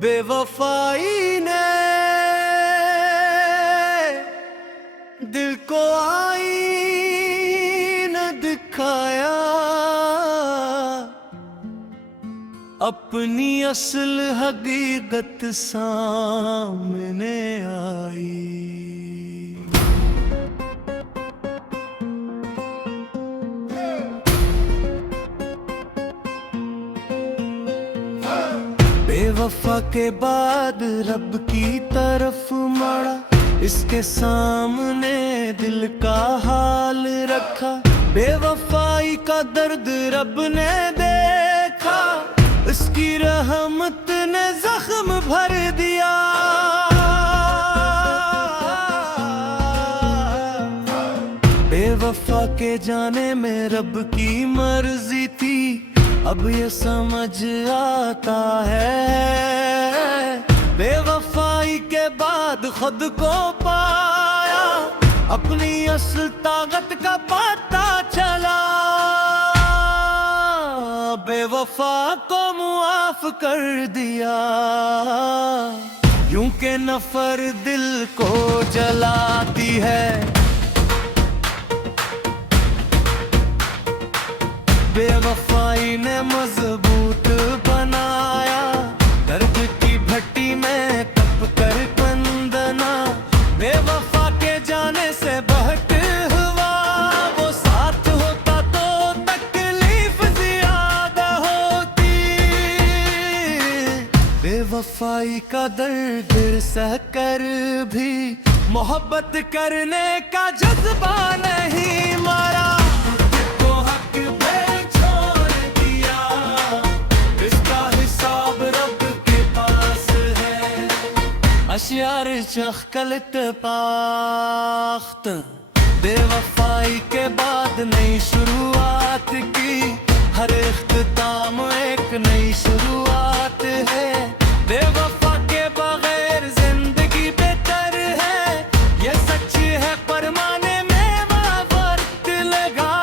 बेवफाई ने दिल को आईना दिखाया, अपनी असल हकीकत सामने आई। बेवफा के बाद रब की तरफ मुड़ा, इसके सामने दिल का हाल रखा। बेवफाई का दर्द रब ने देखा, इसकी रहमत ने जख्म भर दिया। बेवफा के जाने में रब की मर्जी थी, अब ये समझ आता है। बेवफाई के बाद खुद को पाया, अपनी असल ताकत का पता चला। बेवफा को मुआफ कर दिया, यूं के नफर दिल को जलाती है। बेवफाई ने मजबूत बनाया, दर्द की भट्टी में तप कर कंदना। बेवफा के जाने से बहक हुआ, वो साथ होता तो तकलीफ ज्यादा होती। बेवफाई का दर्द सह कर भी मोहब्बत करने का जज्बा नहीं मरा। अशियार चखकलत पाख्त, बेवफाई के बाद नई शुरुआत की। हर इख्तिताम एक नई शुरुआत है। बेवफा के बगैर जिंदगी बेहतर है, ये सच है पर माने में वक्त लगा।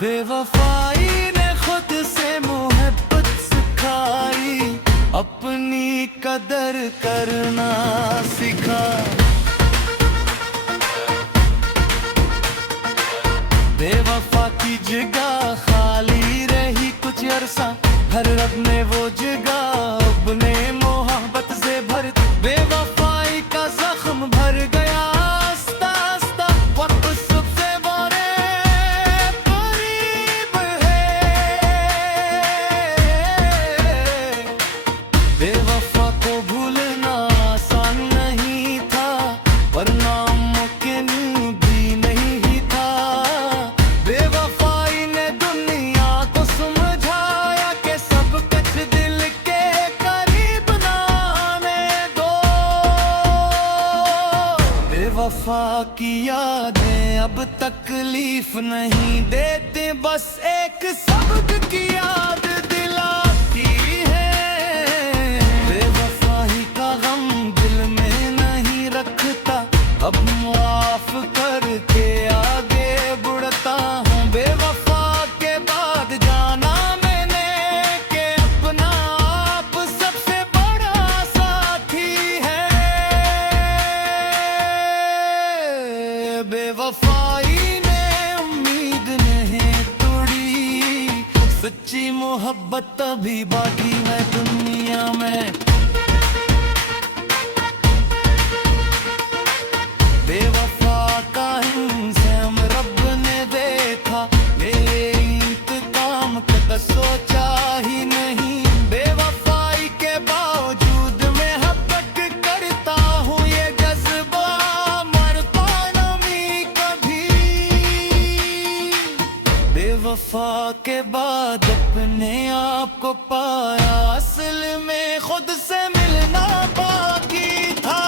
बेवफाई ने खुद से मोहब्बत सिखाई, अपनी कदर करना सिखा। बेवफा की जगह खाली रही कुछ अरसा, हर रब ने वो जगह अपने मोहब्बत से भर। बेवफाई का जख्म भर गया आस्ता आस्ता, वक्त सबसे बड़े करीब है। बेवफा को भूलना आसान नहीं था, पर नामुमकिन भी नहीं था। बेवफाई ने दुनिया को समझाया कि सब कुछ दिल के करीब ना आने दो। बेवफा की यादें अब तकलीफ नहीं देते, बस एक सबक की याद दिलाती है। अब माफ करके आगे बढ़ता हूँ। बेवफा के बाद जाना मैंने कि अपना आप सबसे बड़ा साथी है। बेवफाई ने उम्मीद नहीं तोड़ी, सच्ची मोहब्बत अभी बाकी है दुनिया में। बेवफा का इंसान रब ने देखा, मेरे इंतकाम का सोचा ही नहीं। बेवफाई के बावजूद मैं हक करता हूँ, ये जज्बा मरता नहीं कभी। बेवफा के बाद अपने आप को पाया, असल में खुद से मिलना बाकी था।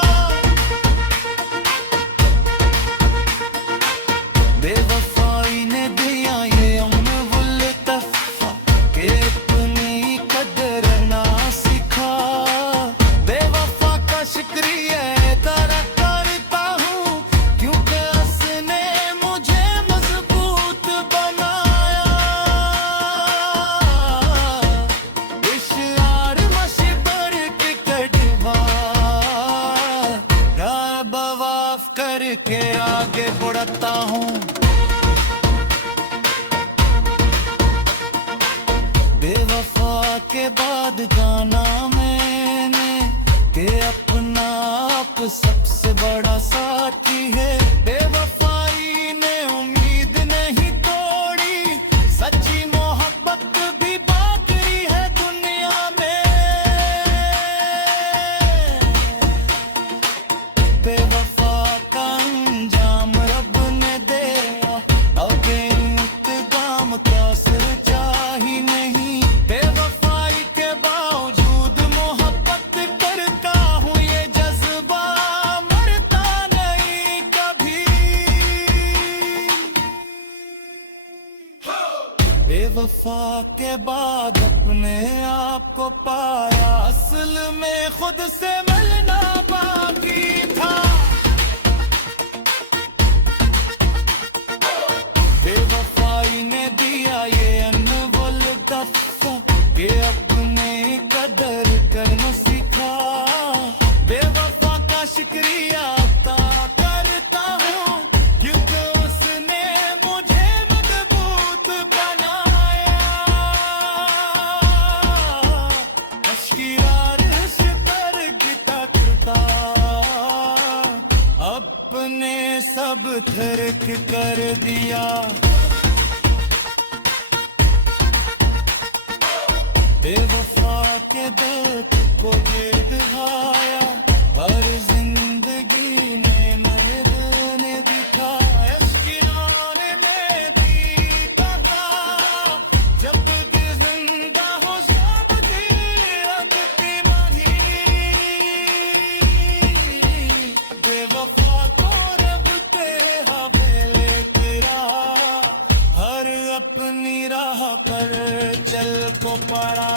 बेवफाई ने दिया ये अमवुल तहफा, कि अपनी कदर ना सिखा। बेवफा का शुक्रिया अदा करता हूँ, क्योंकि उसने मुझे मजबूत बनाया। बाद जाना मैंने कि अपना आप सबसे बड़ा साथी है। बेवफाई ने उम्मीद नहीं तोड़ी, सच्ची मोहब्बत भी बाकी है दुनिया में। बेवफा का अंजाम रब ने दिया, अब इंतकाम का सोचा ही नहीं। बेवफाई के बावजूद मोहब्बत करता हूँ, ये जज्बा मरता नहीं कभी। बेवफा के बाद अपने आप को पाया, असल में खुद से मिलना बाकी था। बेवफाई ने दिया ये अनमोल दस्ता कि अपने कदर करना सीखा। बेवफा का शुक्रिया अदा करता हूँ, क्योंकि उसने मुझे मजबूत बनाया। अश्किरार पर गिता करता, अपने सब तर्क कर दिया। बेवफा के दर्द को ये दिखाया, हर जिंदगी में मैंने दिखाया। अश्किराने में भी कहा, जब भी जिंदा हो सब अब की माही। बेवफा को रब तेरे हवेले तेरा, हर अपनी राह पर चल को पड़ा।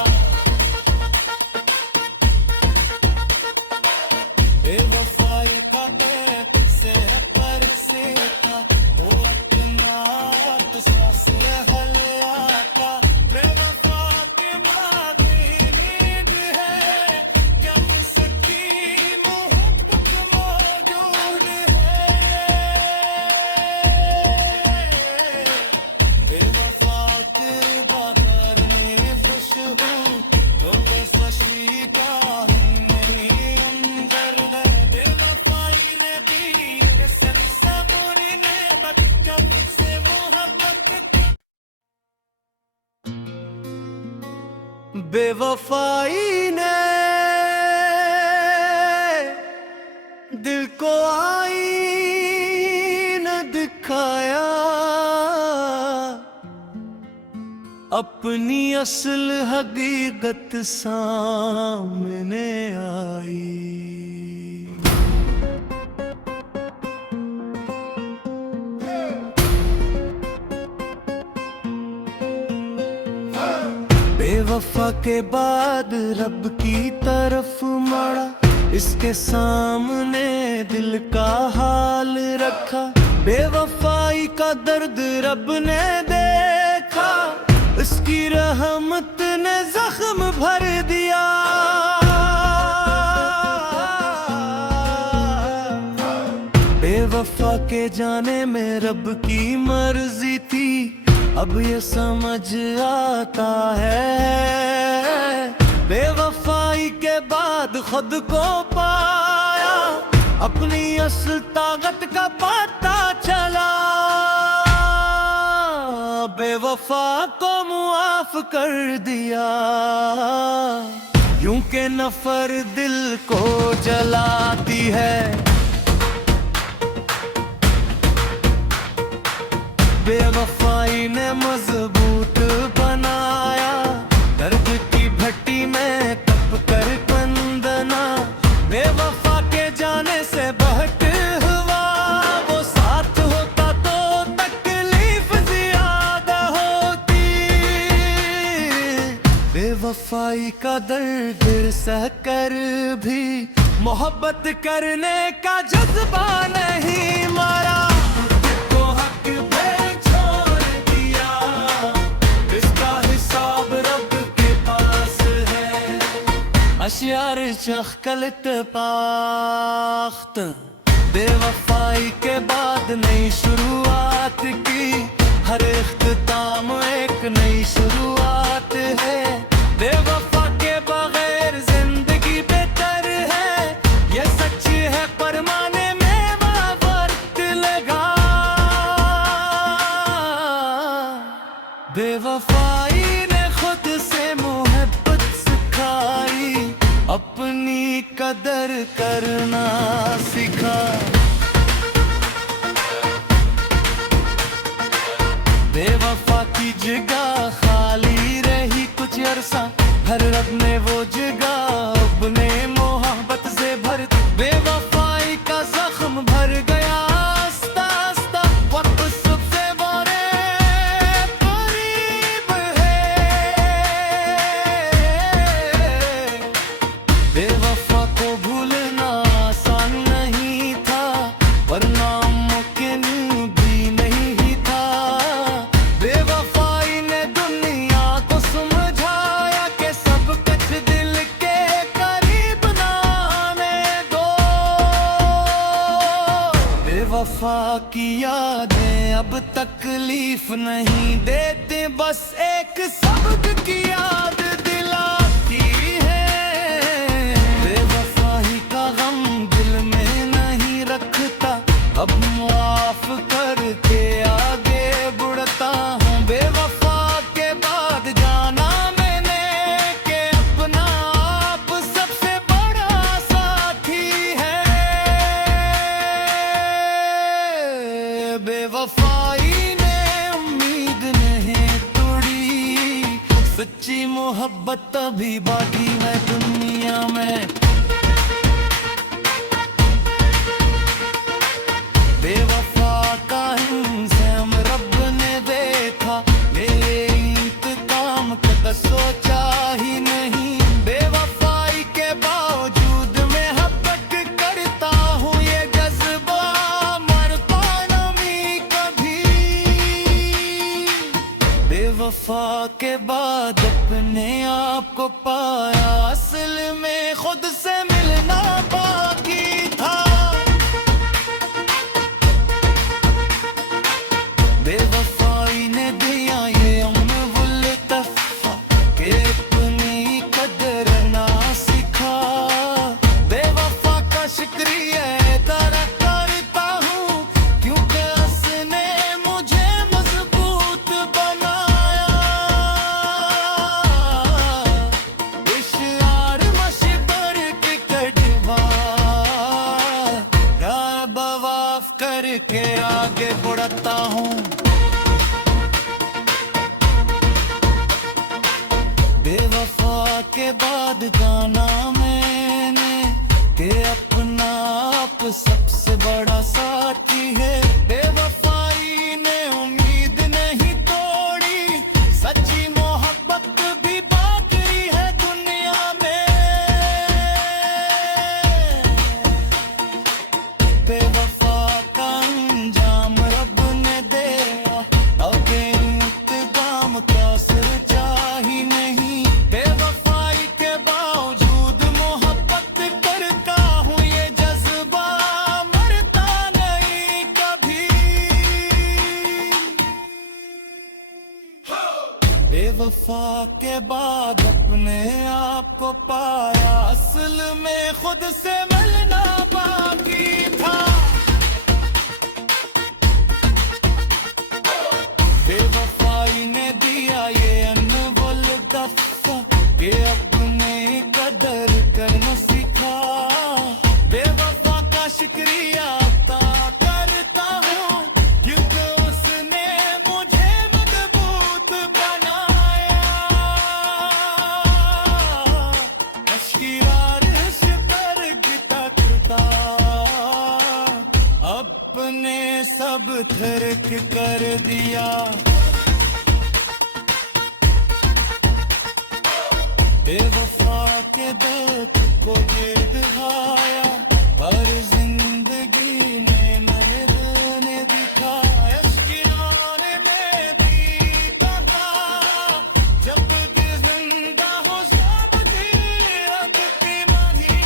बेवफाई का दर्द से पर से था, वो अपना सांस हलिया का। बेवफा के बाद नींद है, जब सच्ची मोहब्बत मौजूद है। बेवफा के बगैर में खुशबू तो बस नशी का नहीं हमदर्द है। बेवफाई ने भी सबसे बुरी नेमत जब से मोहब्बत। बेवफाई ने दिल को आईना दिखाया, अपनी असल हकीकत सामने आई। बेवफा के बाद रब की तरफ मुड़ा, इसके सामने दिल का हाल रखा। बेवफाई का दर्द रब ने देखा, इसकी रहमत ने जख्म भर दिया। बेवफा के जाने में रब की मर्जी थी, अब ये समझ आता है। बेवफाई के बाद खुद को पाया, अपनी असल ताकत का पता चला। बेवफा को मुआफ कर दिया, यूं के नफर दिल को जलाती है। बेवफाई ने मजबूत बनाया, दर्द की भट्टी में तप कर कंदना। बेवफा के जाने से बहक हुआ, वो साथ होता तो तकलीफ ज्यादा होती। बेवफाई का दर्द सह कर भी मोहब्बत करने का जज्बा नहीं मरा। अशियार चखकलत पाख्त, बेवफाई के बाद नई शुरुआत की। हर इख्तिताम एक नई शुरुआत है। बेवफा के बाद बेवफाई ने खुद से मोहब्बत सिखाई, अपनी कदर करना सिखा। बेवफा की जगह खाली रही कुछ अरसा, हर रब ने वो जगह अपने मोहब्बत से भर दी। बेवफाई का जख्म भर गया आस्ता आस्ता, वक्त सबसे बड़े करीब है। बेवफा को भूलना आसान नहीं था, वरना मुमकिन भी नहीं था। बेवफाई ने दुनिया को समझाया कि सब कुछ दिल के करीब ना आने दो। बेवफा की यादें अब तकलीफ नहीं देते, बस एक सबक की याद दिलाती है। बेवफाई का गम दिल में नहीं रखता, अब माफ करके आगे बढ़ता हूँ। बेवफा के बाद जाना मैंने कि अपना आप सबसे बड़ा साथी है। बेवफाई ने उम्मीद नहीं तोड़ी, सच्ची मोहब्बत अभी बाकी है दुनिया में। बेवफा का इंसान रब ने देखा, मेरे इंतकाम का सोचा ही नहीं। बेवफाई के बावजूद मैं हब्बत करता हूँ, ये जज्बा मरता नहीं कभी। बेवफा के बाद अपने आप को पाया, असल में खुद से मिलना बाकी था। बेवफाई ने दिया ये अमूल तोहफा कि अपनी कदर ना सिखा। बेवफा का शुक्रिया अदा करता हूँ, क्योंकि उसने मुझे मजबूत बनाया। इश्यार मशबर की कटवा बवाफ करके आगे बढ़ता हूँ। बेवफा के बाद जाना मैंने कि अपना आप सबसे बड़ा साथी है। बेवफाई ने उम्मीद नहीं तोड़ी, सच्ची मोहब्बत भी बाकी है दुनिया में। बेवफा का अंजाम रब ने दिया, आगे इंतकाम का सोचा ही नहीं। बेवफाई के बावजूद मोहब्बत करता हूँ, ये जज्बा मरता नहीं कभी। बेवफा के बाद अपने आप को पाया, असल में खुद से मिलना बाकी था। बेवफाई ने दिया ये अनमोल तोहफा कि अपने कदर करना सिखा। बेवफा का शुक्रिया अदा करता हूँ, क्योंकि उसने मुझे मजबूत बनाया। अश्किरार शुक्र की तकता, अपने सब तर्क कर दिया। बेवफा के दर्द को ये दिखाया, हर जिंदगी में मैंने दिखाया। अश्किराने में भी कहा, जब भी जिंदा हो सब रब की मनी।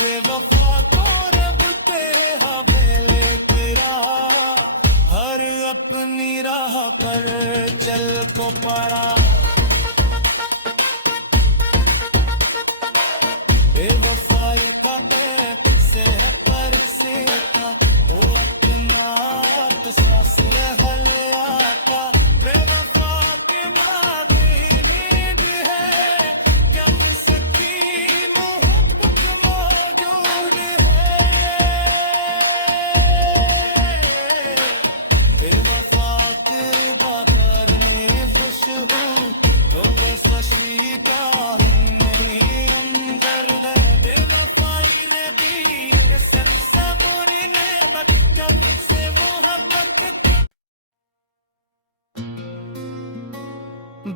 बेवफा को रब तेरे हवेले तेरा, हर अपनी राह पर चल को पड़ा। बेवफाई का दर्द से पर से था, वो अपना सांस हल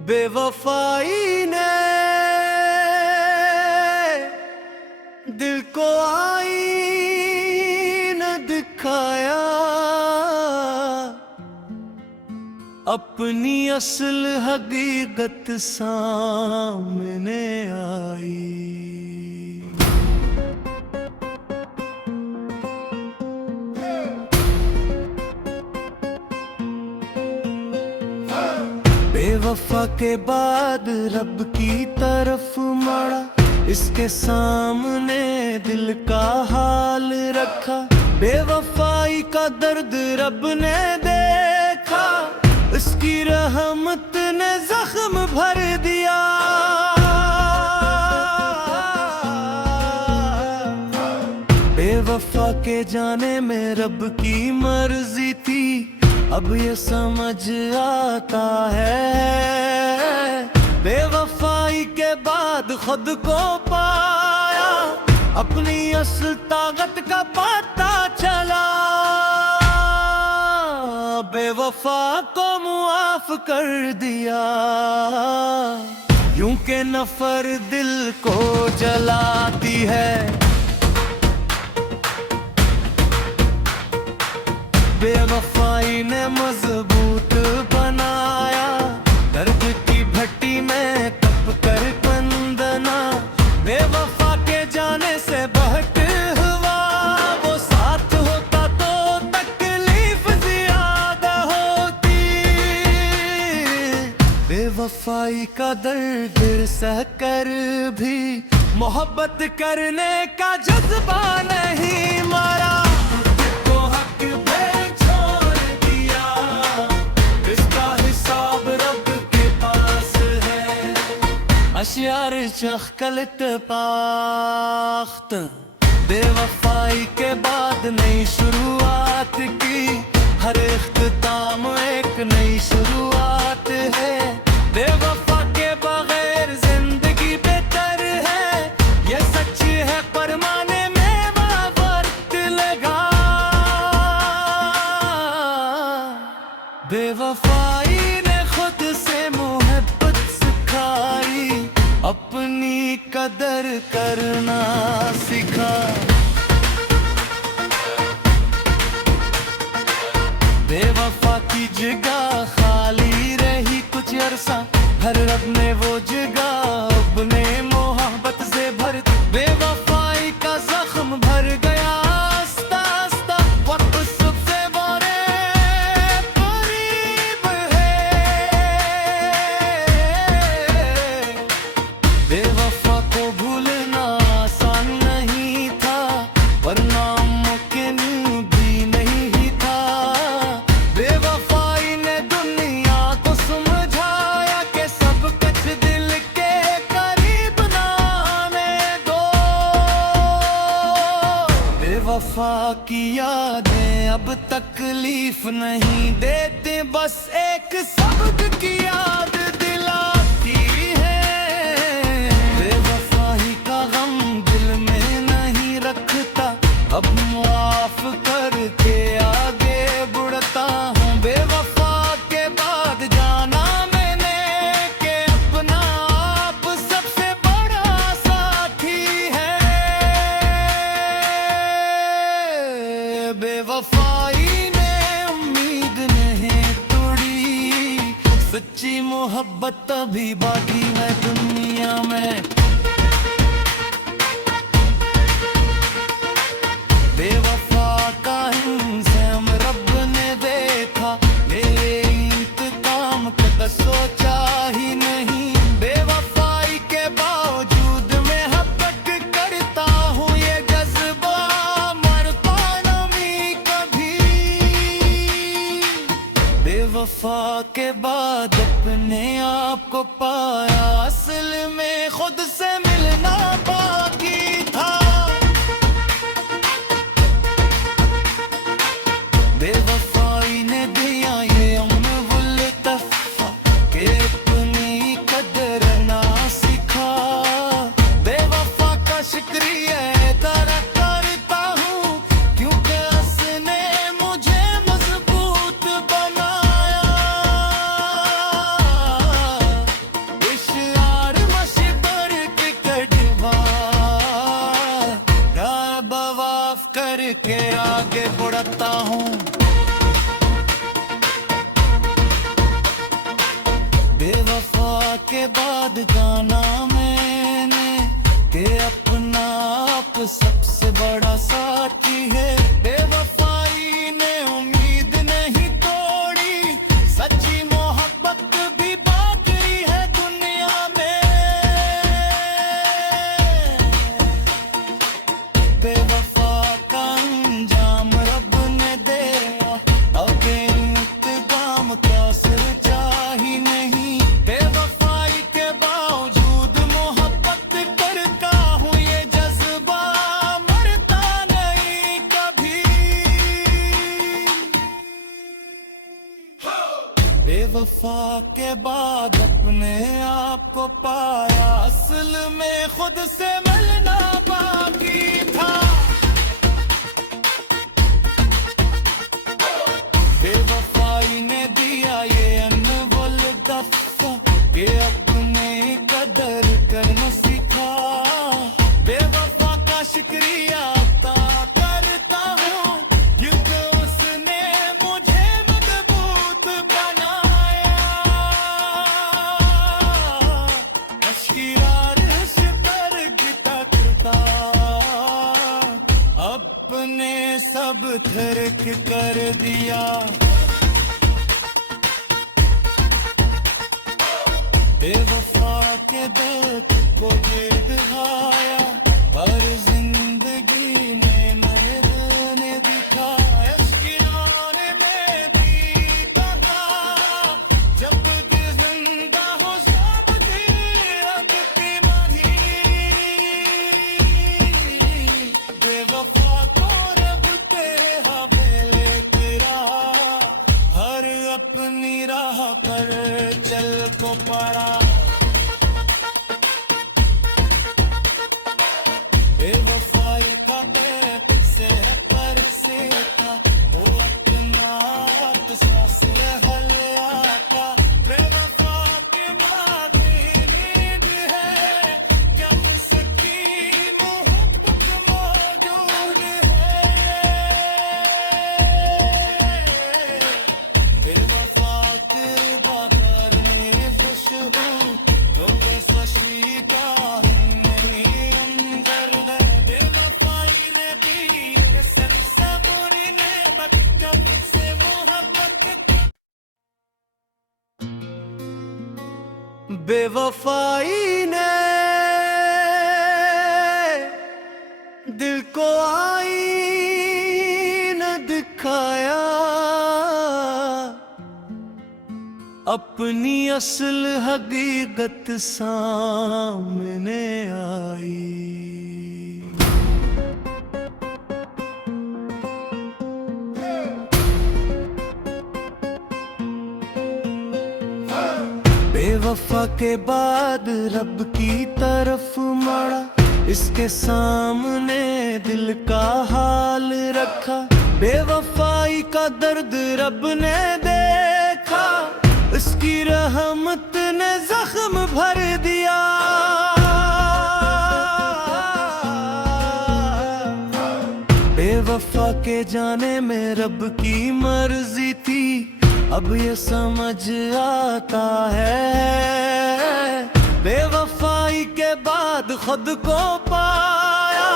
बेवफाई ने दिल को आईना दिखाया, अपनी असल हकीकत सामने आई। बेवफा के बाद रब की तरफ मुड़ा, इसके सामने दिल का हाल रखा। बेवफाई का दर्द रब ने देखा, इसकी रहमत ने जख्म भर दिया। बेवफा के जाने में रब की मर्जी थी, अब ये समझ आता है। बेवफाई के बाद खुद को पाया, अपनी असल ताकत का पता चला। बेवफा को मुआफ कर दिया, यूं के नफर दिल को जलाती है। बेवफाई ने मजबूत बनाया, दर्द की भट्टी में कप कर कंदना। बेवफा के जाने से बहक हुआ, वो साथ होता तो तकलीफ ज्यादा होती। बेवफाई का दर्द सह कर भी मोहब्बत करने का जज्बा नहीं मरा। अशियार चखकलत पाख्त, बेवफाई के बाद नई शुरुआत की। हर इख्तिताम एक नई शुरुआत है, बेवफा के बगैर जिंदगी बेहतर है। ये सच है पर माने में वक्त लगा। बेवफाई ने खुद से मोहब्बत सिखाई, अपनी कदर करना सिखा। बेवफा की जगह खाली रही कुछ अरसा, हर रब ने वो जगह अपने मोहब्बत से भर दी। बेवफाई का जख्म भर गया आस्ता आस्ता, वक्त सबसे बड़े करीब है। बेवफा को भूलना आसान नहीं था, वरना मुमकिन भी नहीं था। बेवफाई ने दुनिया को समझाया कि सब कुछ दिल के करीब ना आने दो। बेवफा की यादें अब तकलीफ नहीं देते, बस एक सबक की याद दिलाती है। बेवफाई का गम दिल में नहीं रखता, अब माफ करके आगे बढ़ता हूँ। बेवफा के बाद जाना मैंने कि अपना आप सबसे बड़ा साथी है। बेवफाई ने उम्मीद नहीं तोड़ी, सच्ची मोहब्बत अभी बाकी है दुनिया में। बेवफा का इंसान रब ने देखा, मेरे इंतकाम का सोचा ही नहीं। बेवफाई के बावजूद मैं हब्बत करता हूँ, ये जज्बा मरता नहीं कभी। बेवफा के बाद अपने आप को पाया, असल में खुद से मिलना बाकी था। बेवफाई ने दिया ये अमवुल तहफा कि अपनी कदर ना सिखा। बेवफा का शुक्रिया अदा करता हूँ, क्योंकि उसने मुझे मजबूत बनाया। बाद गाना मैंने कि अपना आप सबसे बड़ा साथी है। बेवफाई ने उम्मीद नहीं तोड़ी, सच्ची मोहब्बत भी बाकी है दुनिया में। बेवफा का अंजाम रब ने दिया, अब इंतकाम का सोचा ही नहीं। बेवफाई के बावजूद मोहब्बत करता हूँ, ये जज्बा मरता नहीं कभी। बेवफा के बाद अपने आप को पाया, असल में खुद से मिलना बाकी था। बेवफाई ने दिया ये अनमोल दफ्ता, कि अपने कदर करना सीखा। बेवफा का शुक्रिया अदा करता हूँ, क्योंकि उसने मुझे मजबूत बनाया। अश्किरारिश कर गिटकता, अपने सब तर्क कर दिया। बेवफा के दर्द को ये दिखाया, हर जिंदगी में मैंने दिखाया। अश्किराने में भी कहा, जब भी जिंदा हो सब दी अब की मही। बेवफा को रब के हवाले तेरा, हर अपनी राह पर चल को पड़ा। बेवफाई का बैक से पर से था, वो अपना सांस हले आता। बेवफा के बाद नींद है, जब सच्ची मोहब्बत मौजूद है। बेवफा तेरे बगैर में खुशबू, तो बस खुशी का नहीं हमदर्द है। बेवफाई ने भी सबसे बुरी नेमत, जब से मोहब्बत। बेवफाई ने दिल को आईना दिखाया, अपनी असल हकीकत सामने आई। बेवफा के बाद रब की तरफ मुड़ा, इसके सामने दिल का हाल रखा। बेवफाई का दर्द रब ने देखा, इसकी रहमत ने जख्म भर दिया। बेवफा के जाने में रब की मर्जी थी, अब ये समझ आता है। बेवफाई के बाद खुद को पाया,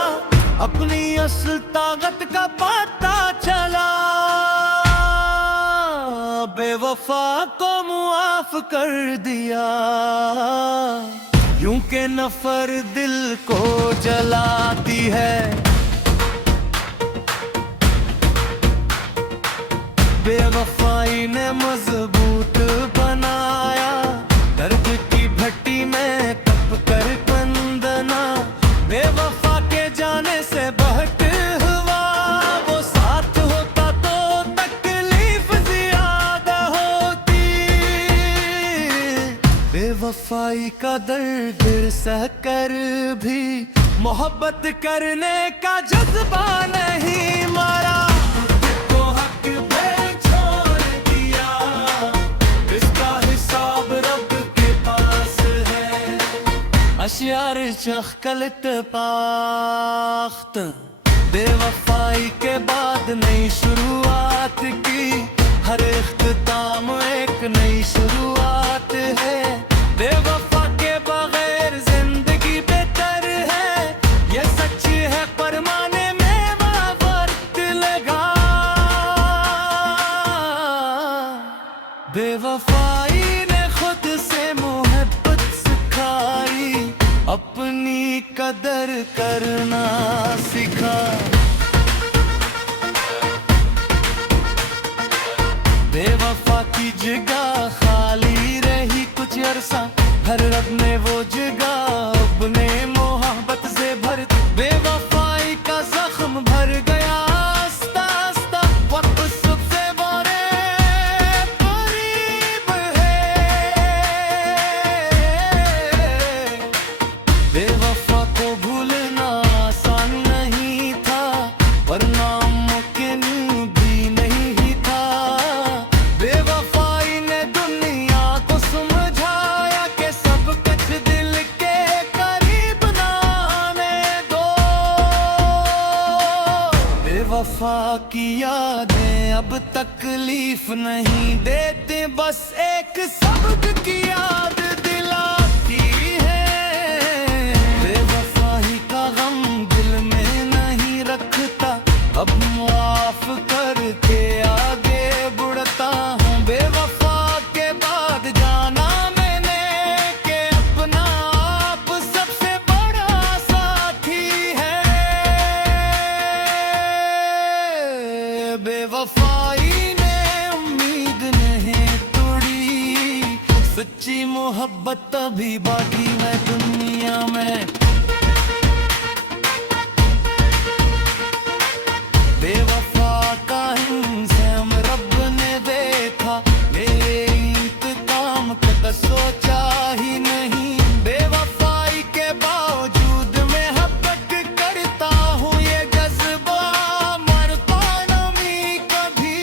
अपनी असल ताकत का पता चला। बेवफा को मुआफ कर दिया, यूं के नफर दिल को जलाती है। बेवफाई ने मजबूत बनाया, दर्द की भट्टी में तप कर कंदना। बेवफा के जाने से बहक हुआ, वो साथ होता तो तकलीफ ज्यादा होती। बेवफाई का दर्द सह कर भी मोहब्बत करने का जज्बा नहीं मरा। अशियार चखकलत पाख्त, बेवफाई के बाद नई शुरुआत की। हर इख्तिताम एक नई शुरुआत है। बेवफा के बेवफाई ने खुद से मोहब्बत सिखाई, अपनी कदर करना सिखा। बेवफा की जगह खाली रही कुछ अरसा, हर रब ने वो जगह अपने मोहब्बत से भर। बेवफाई का जख्म भर गया आस्ता आस्ता, वक्त सबसे बड़े करीब है। बेवफा को भूलना आसान नहीं था, पर नामुमकिन भी नहीं था। बेवफाई ने दुनिया को समझाया कि सब कुछ दिल के करीब ना आने दो। बेवफा की यादें अब तकलीफ नहीं देते, बस एक सबक की याद दिलाती है। बेवफाई का गम दिल में नहीं रखता, अब माफ करके आगे बढ़ता हूँ। बेवफा के बाद जाना मैंने कि अपना आप सबसे बड़ा साथी है। बेवफाई ने उम्मीद नहीं तोड़ी, सच्ची मोहब्बत अभी बाकी है दुनिया में। बेवफा का इंसान रब ने देखा, मेरे इंतकाम का सोचा ही नहीं। बेवफाई के बावजूद मैं हब्बत करता हूँ, ये जज्बा मरता नहीं कभी।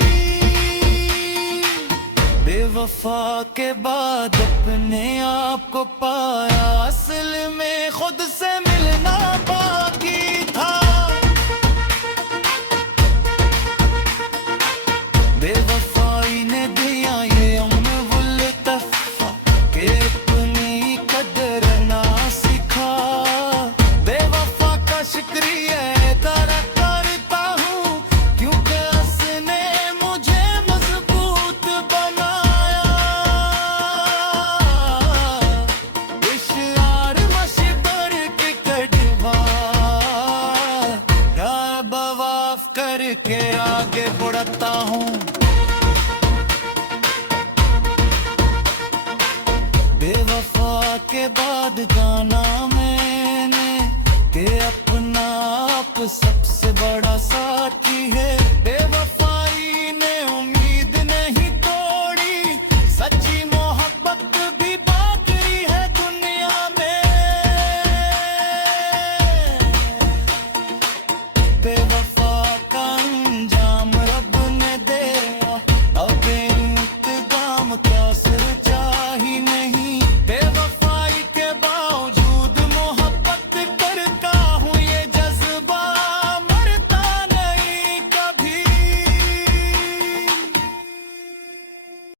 बेवफा के बाद अपने आप को पाया, असल में खुद से मिलना बाकी था। बेवफाई ने दिया ये अमवुल तहफा कि अपनी कदर ना सिखा। बेवफा का शुक्रिया अदा करता हूँ, क्योंकि उसने मुझे मजबूत बनाया। इशार मशबर के कड़वा बवाफ करके आगे बढ़ता हूँ। बेवफा के बाद जाना